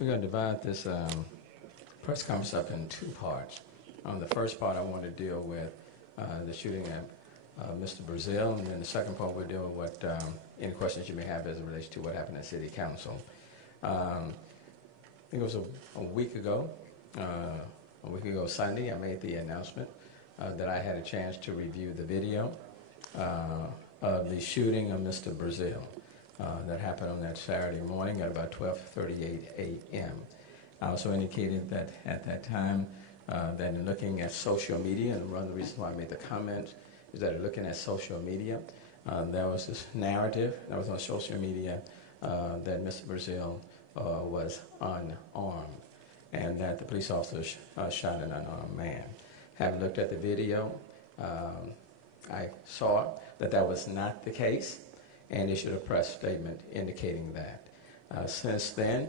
We're going to divide this press conference up in two parts. On the first part, I want to deal with the shooting at Mr. Brazil, and then the second part, we'll deal with any questions you may have as it relates to what happened at City Council. I think it was a week ago Sunday, I made the announcement that I had a chance to review the video of the shooting of Mr. Brazil that happened on that Saturday morning at about 12:38 a.m. I also indicated that at that time that in looking at social media, and one of the reasons why I made the comment is that looking at social media, there was this narrative that was on social media that Mr. Brazil was unarmed and that the police officer shot an unarmed man. Having looked at the video, I saw that that was not the case and issued a press statement indicating that. Since then,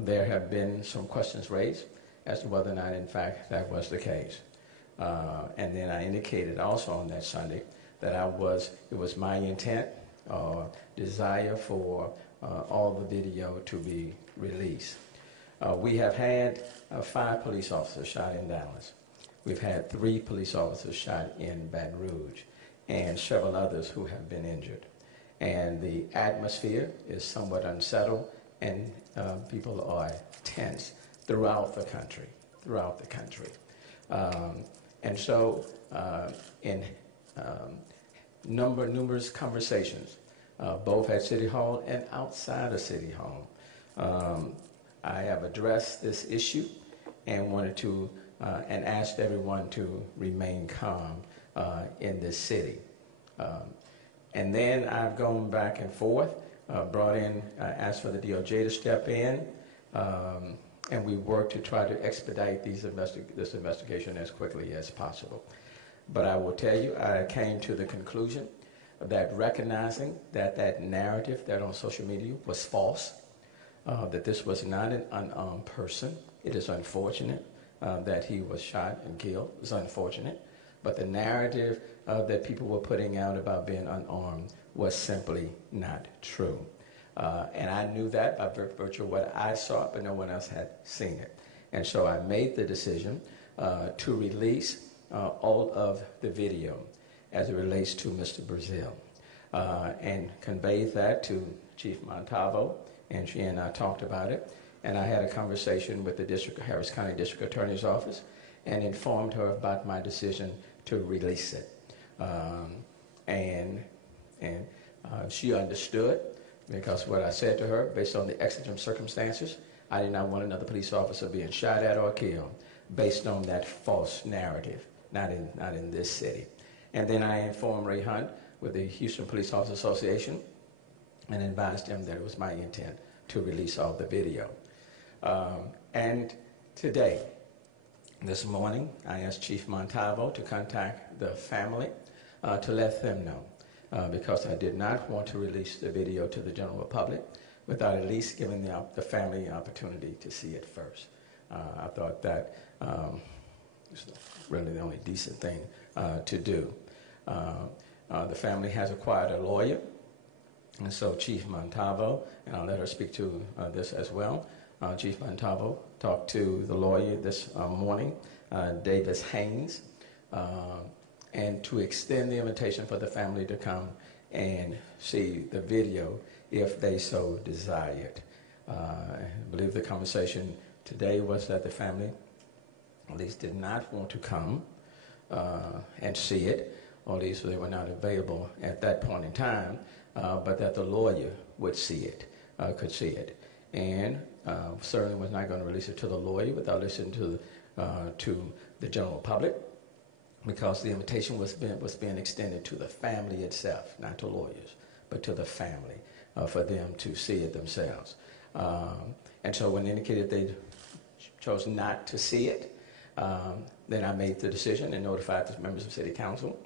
there have been some questions raised as to whether or not, in fact, that was the case. And then I indicated also on that Sunday that it was my intent or desire for all the video to be released. We have had 5 police officers shot in Dallas. We've had 3 police officers shot in Baton Rouge and several others who have been injured. And the atmosphere is somewhat unsettled and people are tense throughout the country. And so in numerous conversations, both at City Hall and outside of City Hall, I have addressed this issue and wanted to and asked everyone to remain calm in this city. And then I've gone back and forth, brought in, asked for the DOJ to step in, and we worked to try to expedite this investigation as quickly as possible. But I will tell you, I came to the conclusion that recognizing that that narrative that on social media was false, that this was not an unarmed person. It is unfortunate that he was shot and killed. It's unfortunate. But the narrative that people were putting out about being unarmed was simply not true. And I knew that by virtue of what I saw, but no one else had seen it. And so I made the decision to release all of the video as it relates to Mr. Brazil and conveyed that to Chief Montalvo, and she and I talked about it. And I had a conversation with the Harris County District Attorney's Office and informed her about my decision to release it. And she understood, because what I said to her, based on the exigent circumstances, I did not want another police officer being shot at or killed based on that false narrative, not in this city. And then I informed Ray Hunt with the Houston Police Officers Association and advised him that it was my intent to release all the video. And today, this morning, I asked Chief Montalvo to contact the family to let them know, because I did not want to release the video to the general public without at least giving the family an opportunity to see it first. I thought that was really the only decent thing to do. The family has acquired a lawyer, and so Chief Montalvo, and I'll let her speak to this as well, Chief Montalvo talked to the lawyer this morning, Davis Haynes, and to extend the invitation for the family to come and see the video if they so desired. I believe the conversation today was that the family at least did not want to come and see it, or at least they were not available at that point in time, but that the lawyer would see it, could see it. And certainly was not going to release it to the lawyer without listening to the general public, because the invitation was being extended to the family itself, not to lawyers, but to the family, for them to see it themselves. And so when they indicated they chose not to see it, then I made the decision and notified the members of City Council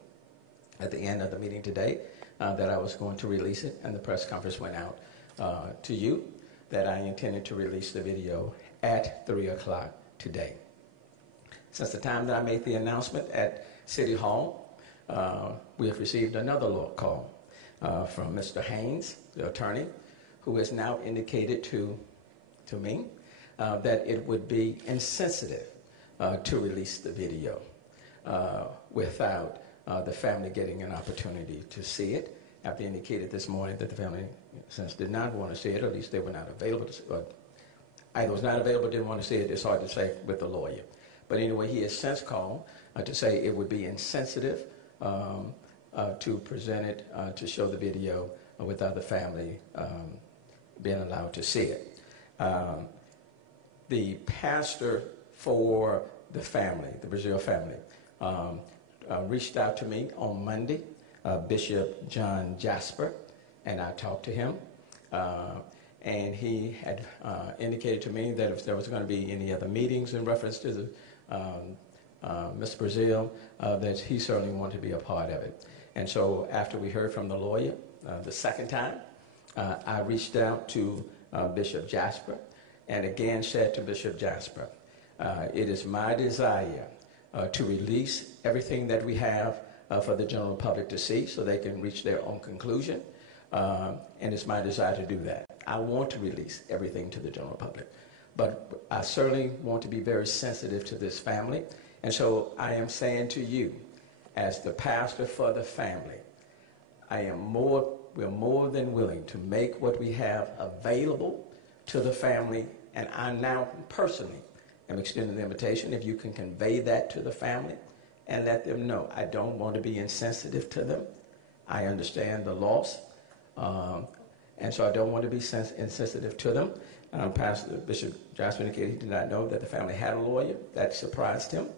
at the end of the meeting today that I was going to release it, and the press conference went out to you that I intended to release the video at 3 o'clock today. Since the time that I made the announcement at City Hall, we have received another call from Mr. Haynes, the attorney, who has now indicated to me that it would be insensitive to release the video without the family getting an opportunity to see it. After indicated this morning that the family, since did not want to see it, or at least they were not available to, or either was not available, didn't want to see it, it's hard to say with the lawyer. But anyway, he has since called to say it would be insensitive to present it, to show the video without the family being allowed to see it. The pastor for the family, the Brazil family, reached out to me on Monday, Bishop John Jasper, and I talked to him. And he had indicated to me that if there was going to be any other meetings in reference to the, Mr. Brazil, that he certainly wanted to be a part of it. And so after we heard from the lawyer the second time, I reached out to Bishop Jasper and again said to Bishop Jasper, it is my desire to release everything that we have for the general public to see so they can reach their own conclusion. And it's my desire to do that. I want to release everything to the general public, but I certainly want to be very sensitive to this family. And so I am saying to you, as the pastor for the family, we're more than willing to make what we have available to the family. And I now personally am extending the invitation, if you can convey that to the family and let them know, I don't want to be insensitive to them. I understand the loss. And so I don't want to be insensitive to them. Pastor Bishop Jasper indicated he did not know that the family had a lawyer. That surprised him.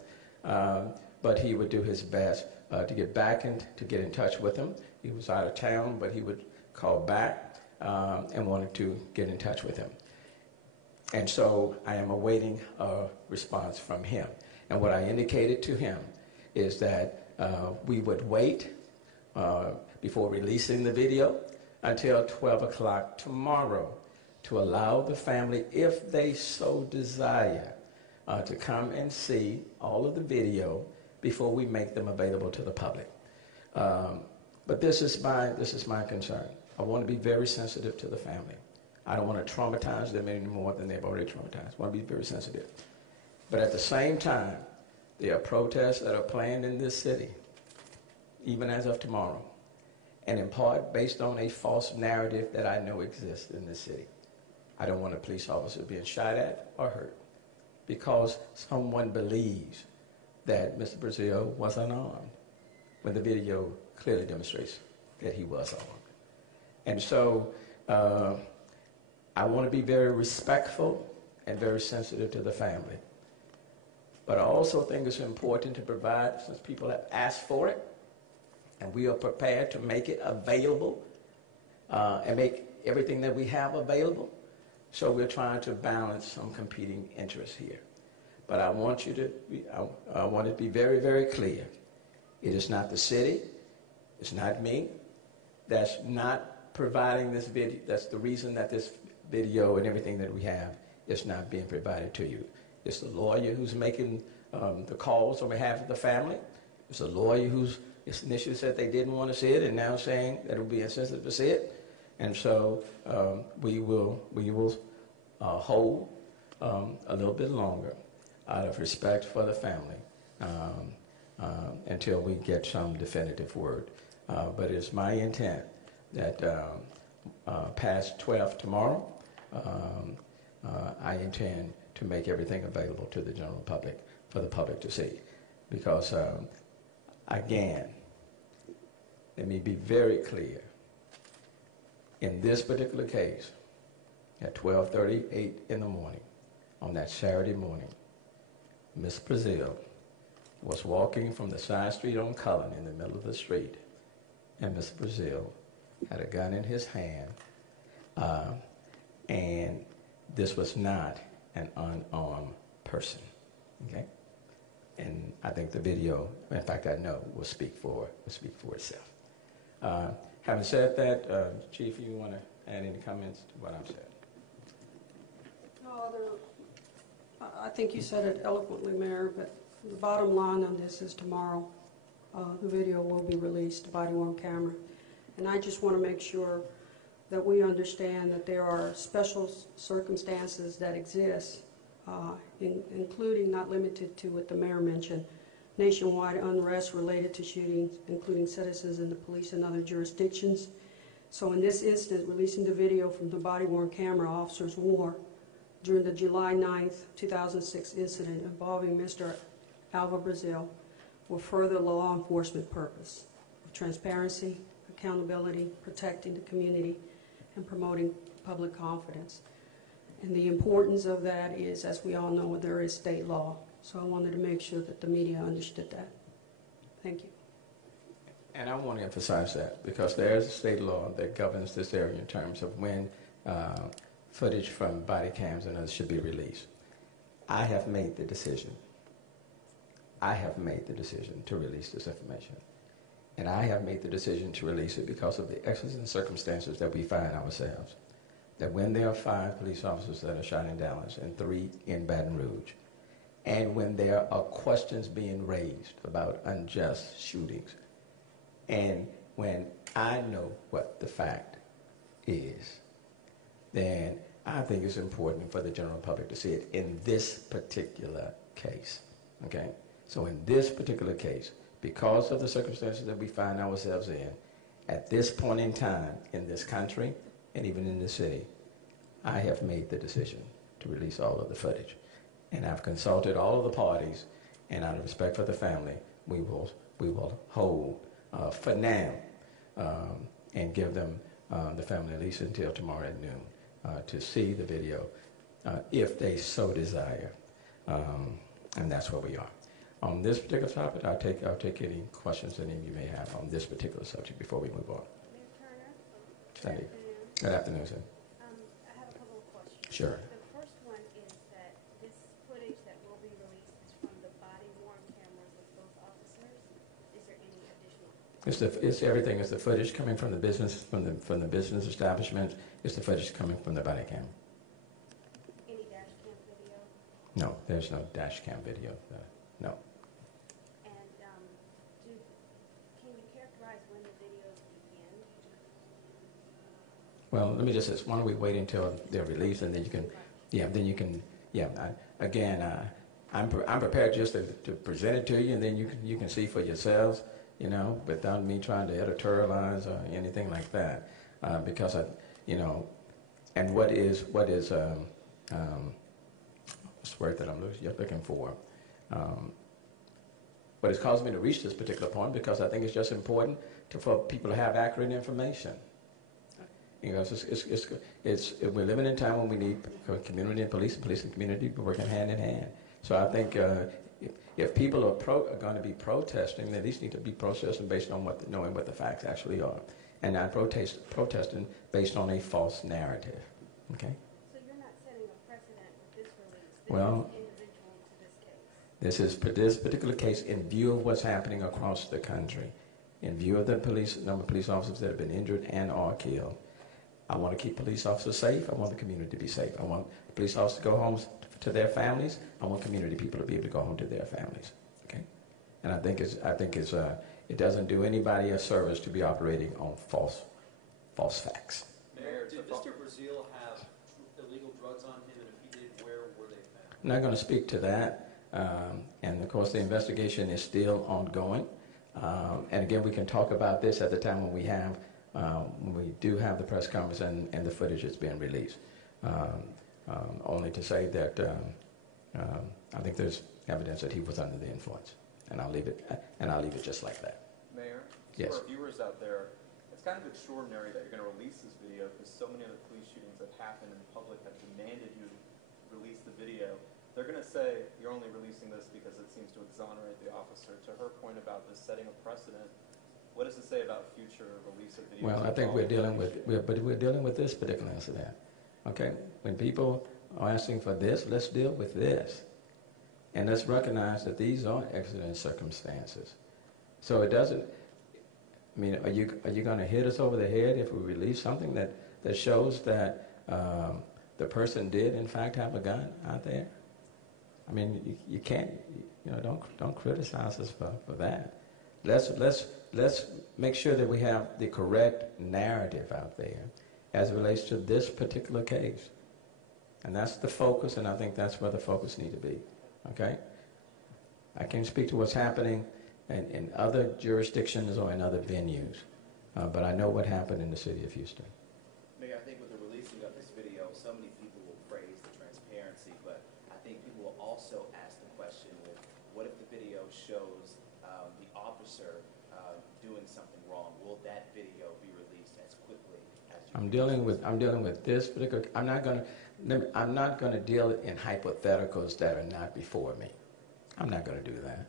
But he would do his best to get back and to get in touch with him. He was out of town, but he would call back and wanted to get in touch with him. And so I am awaiting a response from him. And what I indicated to him is that we would wait before releasing the video until 12 o'clock tomorrow to allow the family, if they so desire, to come and see all of the video before we make them available to the public. But this is my concern. I want to be very sensitive to the family. I don't want to traumatize them any more than they've already traumatized. I want to be very sensitive. But at the same time, there are protests that are planned in this city, even as of tomorrow, and in part based on a false narrative that I know exists in this city. I don't want a police officer being shot at or hurt because someone believes that Mr. Brazil was unarmed when the video clearly demonstrates that he was armed. And so I want to be very respectful and very sensitive to the family. But I also think it's important to provide, since people have asked for it, and we are prepared to make it available and make everything that we have available. So we're trying to balance some competing interests here. But I want you to I want it to be very, very clear. It is not the city, it's not me, that's not providing this video. That's the reason that this video and everything that we have is not being provided to you. It's the lawyer who's making the calls on behalf of the family. It's the lawyer who's initially said they didn't want to see it and now saying that it would be insensitive to see it. And so we will hold a little bit longer out of respect for the family until we get some definitive word. But it's my intent that past 12 tomorrow, I intend to make everything available to the general public for the public to see. Because, again, let me be very clear. In this particular case, at 12:38 in the morning, on that Saturday morning, Miss Brazil was walking from the side street on Cullen in the middle of the street, and Miss Brazil had a gun in his hand, and this was not an unarmed person, okay? And I think the video, in fact, I know will speak for itself. Having said that, Chief, you want to add any comments to what I've said? No, I think you said it eloquently, Mayor, but the bottom line on this is tomorrow the video will be released, body-worn camera. And I just want to make sure that we understand that there are special circumstances that exist, including, not limited to what the mayor mentioned, nationwide unrest related to shootings, including citizens in the police and other jurisdictions. So in this instance, releasing the video from the body-worn camera officers wore during the July 9th, 2006 incident involving Mr. Alva Brazil will further law enforcement purpose of transparency, accountability, protecting the community, and promoting public confidence. And the importance of that is, as we all know, there is state law. So I wanted to make sure that the media understood that. Thank you. And I want to emphasize that because there is a state law that governs this area in terms of when footage from body cams and others should be released. I have made the decision. I have made the decision to release this information. And I have made the decision to release it because of the exigent circumstances that we find ourselves. That when there are 5 police officers that are shot in Dallas and 3 in Baton Rouge, and when there are questions being raised about unjust shootings, and when I know what the fact is, then I think it's important for the general public to see it in this particular case. Okay? So in this particular case, because of the circumstances that we find ourselves in, at this point in time in this country and even in the city, I have made the decision to release all of the footage. And I've consulted all of the parties, and out of respect for the family, we will hold for now and give them the family at least until tomorrow at noon to see the video if they so desire. And that's where we are. On this particular topic, I'll take any questions any of you may have on this particular subject before we move on. Mayor Turner. Sandy. Good afternoon, sir. I have a couple of questions. Sure. The first one is that this footage that will be released is from the body-worn cameras of both officers. Is there any additional? It's everything. It's the footage coming from the business, from the business establishment. It's the footage coming from the body cam. Any dash cam video? No, there's no dash cam video. No. And can you characterize when the videos begin? Well, let me just say, why don't we wait until they're released and then you can, I'm prepared just to present it to you and then you can see for yourselves, without me trying to editorialize or anything like that, because and what is what's the word that I'm looking for? But it's caused me to reach this particular point because I think it's just important for people to have accurate information. We're living in a time when we need community and police and community working hand in hand. So I think if people are going to be protesting, they at least need to be protesting based on knowing what the facts actually are, and not protesting based on a false narrative. Okay. So you're not setting a precedent with this release. Well, is individual to this case. this is this particular case in view of what's happening across the country, in view of the number of police officers that have been injured and or killed. I want to keep police officers safe. I want the community to be safe. I want police officers to go home to their families. I want community people to be able to go home to their families. Okay, and I think it doesn't do anybody a service to be operating on false facts. Mayor, did Mr. Brazil have illegal drugs on him, and if he did, where were they found? I'm not going to speak to that, and of course the investigation is still ongoing. And again, we can talk about this at the time when we do have the press conference and the footage is being released. Only to say that I think there's evidence that he was under the influence, and I'll leave it just like that. Mayor, Yes. for our viewers out there, it's kind of extraordinary that you're going to release this video because so many other police shootings that happened in public have demanded you release the video. They're going to say you're only releasing this because it seems to exonerate the officer. To her point about this setting a precedent, what does it say about future release of videos? Well, I think we're dealing with this particular incident. Okay, when people are asking for this, let's deal with this, and let's recognize that these are exigent circumstances. So it doesn't. I mean, are you going to hit us over the head if we release something that shows that the person did in fact have a gun out there? I mean, you can't. Don't criticize us for that. Let's make sure that we have the correct narrative out there, as it relates to this particular case. And that's the focus, and I think that's where the focus needs to be, okay? I can't speak to what's happening in other jurisdictions or in other venues, but I know what happened in the city of Houston. Mayor, I think with the releasing of this video, so many people will praise the transparency, but I think people will also ask the question with, what if the video shows the officer doing something wrong? Will that video be released as quickly as you? I'm dealing with this particular. I'm not going to deal in hypotheticals that are not before me. I'm not going to do that.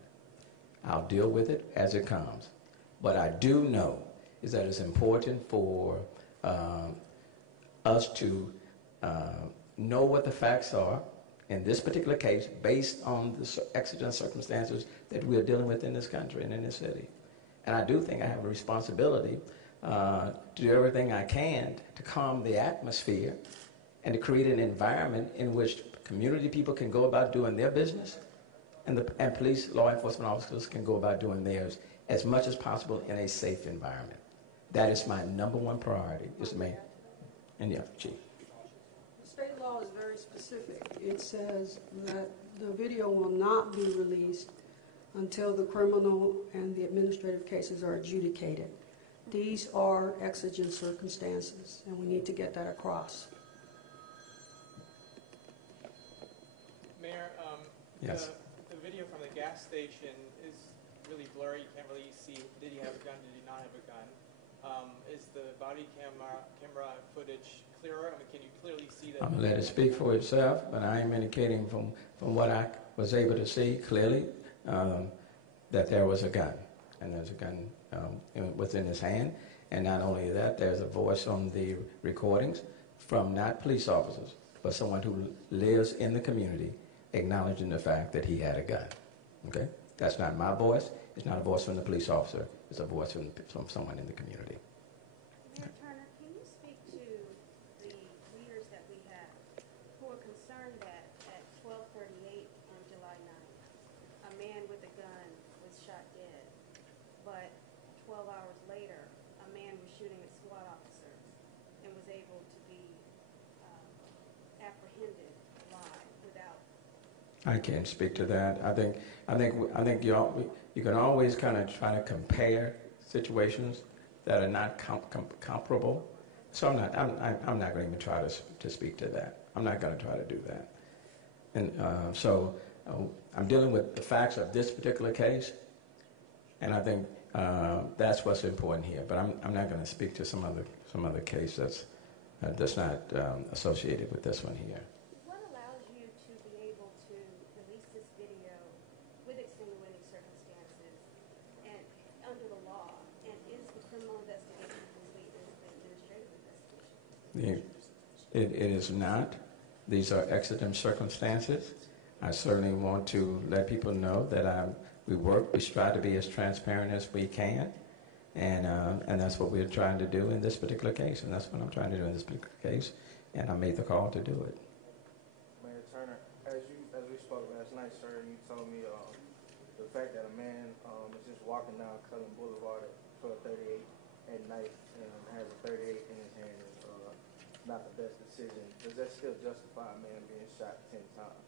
I'll deal with it as it comes. But I do know is that it's important for us to know what the facts are in this particular case based on the exigent circumstances that we are dealing with in this country and in this city. And I do think I have a responsibility to do everything I can to calm the atmosphere and to create an environment in which community people can go about doing their business and police, law enforcement officers can go about doing theirs as much as possible in a safe environment. That is my number one priority, Mr. Mayor. And yeah, Chief. The state law is very specific. It says that the video will not be released until the criminal and the administrative cases are adjudicated. These are exigent circumstances, and we need to get that across. Mayor, Yes. the video from the gas station is really blurry. You can't really see, did he have a gun, did he not have a gun? Is the body camera footage clearer? I mean, can you clearly see that? I'm going to let it speak for itself, but I am indicating from what I was able to see clearly that there was a gun, and there's a gun within his hand. And not only that, there's a voice on the recordings from not police officers, but someone who lives in the community acknowledging the fact that he had a gun. Okay? That's not my voice. It's not a voice from the police officer. It's a voice from someone in the community. Mayor Turner, can you speak to the leaders that we have who are concerned that at 12:38 on July 9th, a man with a gun was shot dead, but 12 hours later, a man was shooting at SWAT officers and was able to be apprehended live without. I can't speak to that. I think you can always kind of try to compare situations that are not comparable. So I'm not going to even try to speak to that. I'm not going to try to do that. And so I'm dealing with the facts of this particular case, and I think that's what's important here. But I'm not going to speak to some other case that's not associated with this one here. What allows you to be able to release this video with extenuating circumstances and under the law? And is the criminal investigation complete? Is the administrative investigation? It is not. These are exigent circumstances. I certainly want to let people know that we strive to be as transparent as we can. And that's what we're trying to do in this particular case, and that's what I'm trying to do in this particular case, and I made the call to do it. Mayor Turner, as we spoke last night, sir, you told me the fact that a man is just walking down Cullen Boulevard at 12:38 at night and has a 38 in his hand is not the best decision. Does that still justify a man being shot 10 times?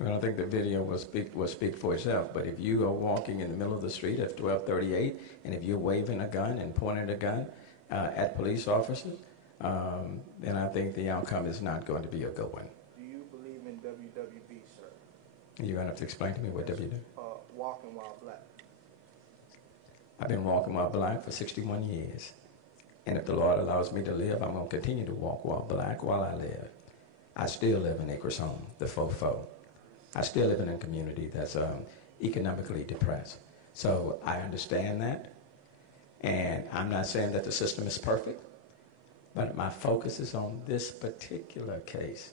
Well, I think the video will speak for itself. But if you are walking in the middle of the street at 12:38, and if you're waving a gun and pointing a gun at police officers, then I think the outcome is not going to be a good one. Do you believe in WWB, sir? You're going to have to explain to me what WW. Walking while black. I've been walking while black for 61 years. And if the Lord allows me to live, I'm going to continue to walk while black while I live. I still live in Acres Home, the fofo. I still live in a community that's economically depressed. So I understand that. And I'm not saying that the system is perfect, but my focus is on this particular case.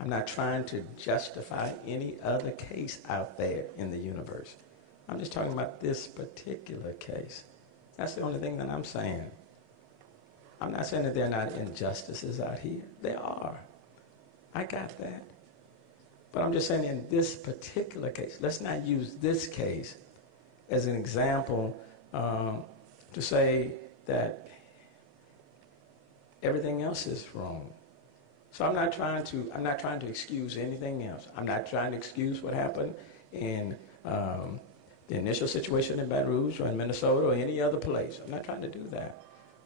I'm not trying to justify any other case out there in the universe. I'm just talking about this particular case. That's the only thing that I'm saying. I'm not saying that there are not injustices out here. There are. I got that. But I'm just saying in this particular case, let's not use this case as an example to say that everything else is wrong. So I'm not trying to excuse anything else. I'm not trying to excuse what happened in the initial situation in Baton Rouge or in Minnesota or any other place. I'm not trying to do that.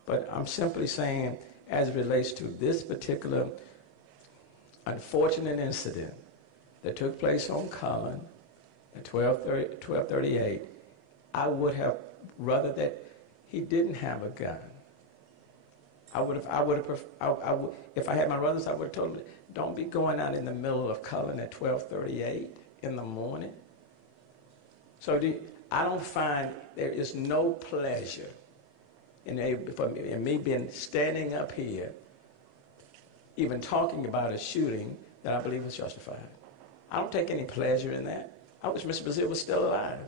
But I'm simply saying, as it relates to this particular unfortunate incident that took place on Cullen at 12:38, I would have rather that he didn't have a gun. If I had my brothers, I would have told them, don't be going out in the middle of Cullen at 12:38 in the morning. So I don't find there is no pleasure in me being standing up here, even talking about a shooting that I believe was justified. I don't take any pleasure in that. I wish Mr. Brazil was still alive.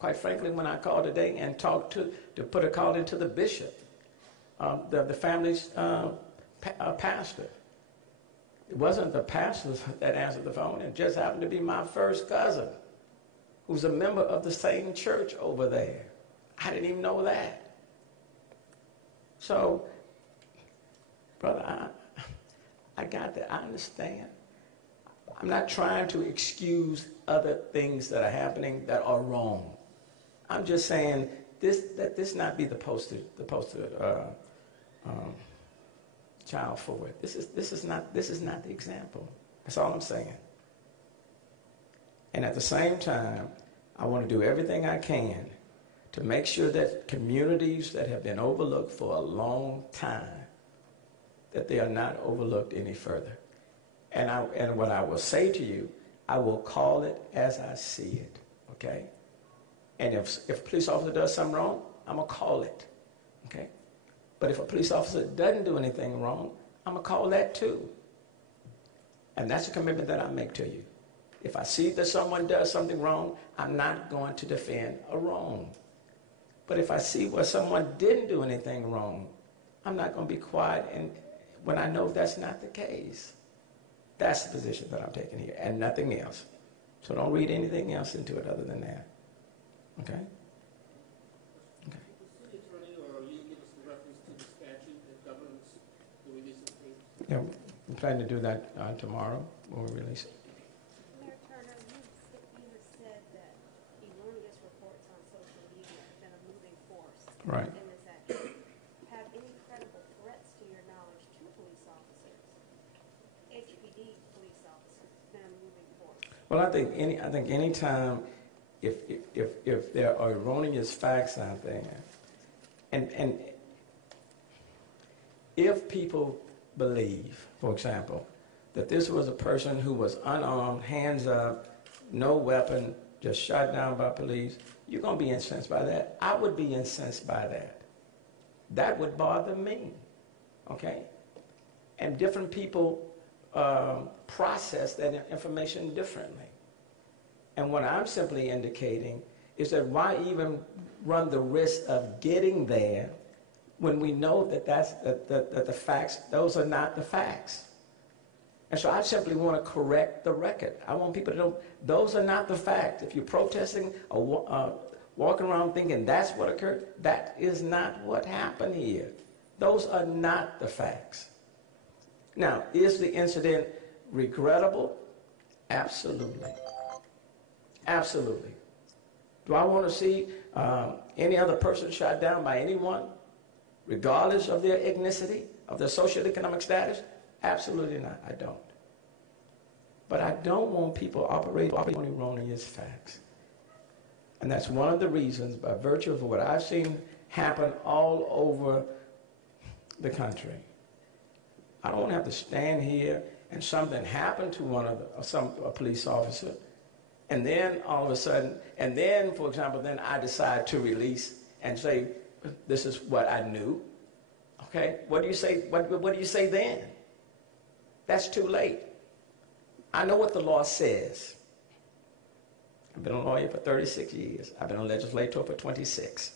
Quite frankly, when I called today and talked to put a call into the bishop, the family's pastor, it wasn't the pastor that answered the phone. It just happened to be my first cousin, who's a member of the same church over there. I didn't even know that. So, brother, I got that. I understand. I'm not trying to excuse other things that are happening that are wrong. I'm just saying that this not be the poster child for it. This is not the example. That's all I'm saying. And at the same time, I want to do everything I can to make sure that communities that have been overlooked for a long time, that they are not overlooked any further. And what I will say to you, I will call it as I see it, okay? And if a police officer does something wrong, I'm going to call it, okay? But if a police officer doesn't do anything wrong, I'm going to call that too. And that's a commitment that I make to you. If I see that someone does something wrong, I'm not going to defend a wrong. But if I see where someone didn't do anything wrong, I'm not going to be quiet and when I know that's not the case. That's the position that I'm taking here, and nothing else. So don't read anything else into it other than that. Okay? Okay. The city attorney or you give us a reference to the statute that governs the release of the Yeah, we plan to do that tomorrow when we release it. Mayor Turner, you have said that erroneous reports on social media have been a moving force Right. in this action. Have any credible threats to your knowledge to police officers, HPD police officers, been a moving force? Well, I think any time if there are erroneous facts out there, and if people believe, for example, that this was a person who was unarmed, hands up, no weapon, just shot down by police, you're going to be incensed by that. I would be incensed by that. That would bother me, okay? And different people process that information differently. And what I'm simply indicating is that why even run the risk of getting there when we know that that the facts, those are not the facts. And so I simply want to correct the record. I want people to know those are not the facts. If you're protesting or walking around thinking that's what occurred, that is not what happened here. Those are not the facts. Now, is the incident regrettable? Absolutely. Absolutely. Do I want to see any other person shot down by anyone, regardless of their ethnicity, of their socioeconomic status? Absolutely not. I don't. But I don't want people operating on erroneous facts. And that's one of the reasons, by virtue of what I've seen happen all over the country. I don't want to have to stand here and something happen to a police officer, and then all of a sudden, and then, for example, then I decide to release and say, this is what I knew. Okay, what do you say? What do you say then? That's too late. I know what the law says. I've been a lawyer for 36 years. I've been a legislator for 26.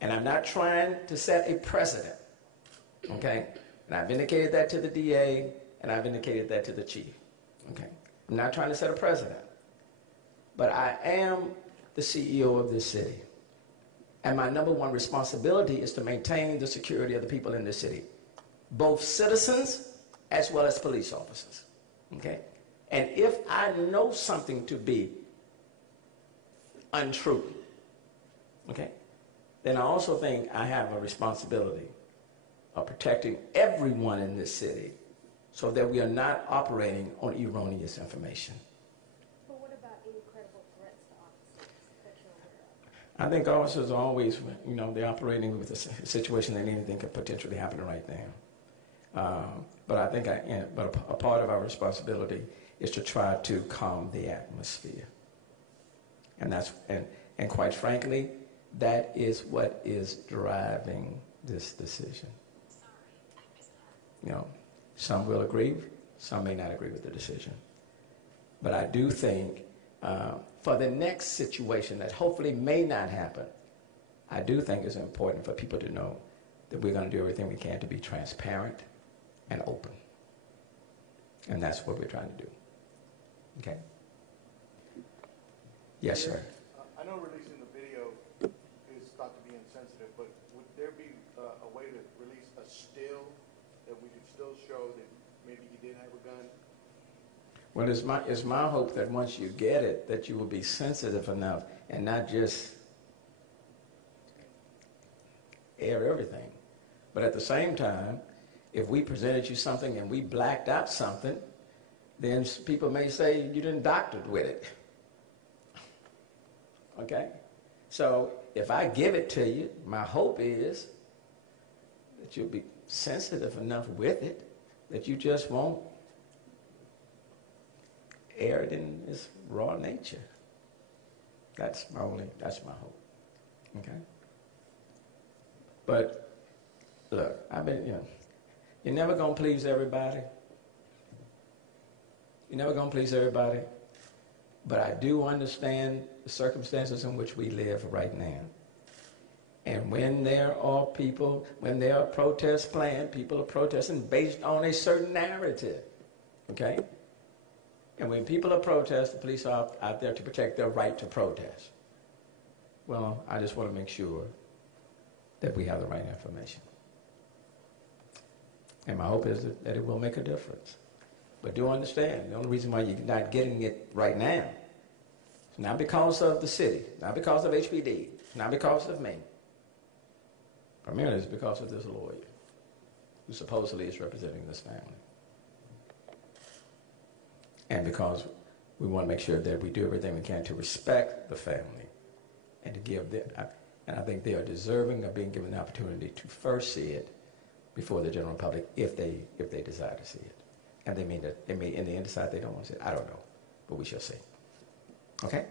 And I'm not trying to set a precedent, okay? And I've indicated that to the DA, and I've indicated that to the chief, okay? I'm not trying to set a precedent. But I am the CEO of this city. And my number one responsibility is to maintain the security of the people in this city, both citizens as well as police officers. Okay? And if I know something to be untrue, okay, then I also think I have a responsibility of protecting everyone in this city so that we are not operating on erroneous information. But what about any credible threats to officers that you're aware of? I think officers are always, they're operating with a situation that anything could potentially happen right now. But I think a part of our responsibility is to try to calm the atmosphere. And quite frankly, that is what is driving this decision. Some will agree, some may not agree with the decision. But I do think for the next situation that hopefully may not happen, I do think it's important for people to know that we're going to do everything we can to be transparent and open. And that's what we're trying to do. Okay? Yes, sir. I know releasing the video is thought to be insensitive, but would there be a way to release a still that we could still show that maybe he did have a gun? Well, it's my hope that once you get it, that you will be sensitive enough and not just air everything. But at the same time, if we presented you something and we blacked out something, then people may say you didn't doctor it with it. Okay? So if I give it to you, my hope is that you'll be sensitive enough with it that you just won't air it in its raw nature. That's my hope. Okay? But look, you're never going to please everybody. You're never going to please everybody. But I do understand the circumstances in which we live right now. And when there are protests planned, people are protesting based on a certain narrative. Okay? And when people are protesting, the police are out there to protect their right to protest. Well, I just want to make sure that we have the right information. And my hope is that it will make a difference. But do understand, the only reason why you're not getting it right now is not because of the city, not because of HPD, not because of me. Primarily it's because of this lawyer who supposedly is representing this family. And because we want to make sure that we do everything we can to respect the family and to give them, and I think they are deserving of being given the opportunity to first see it before the general public if they desire to see it. And they may in the end decide they don't want to see it. I don't know, but we shall see. Okay?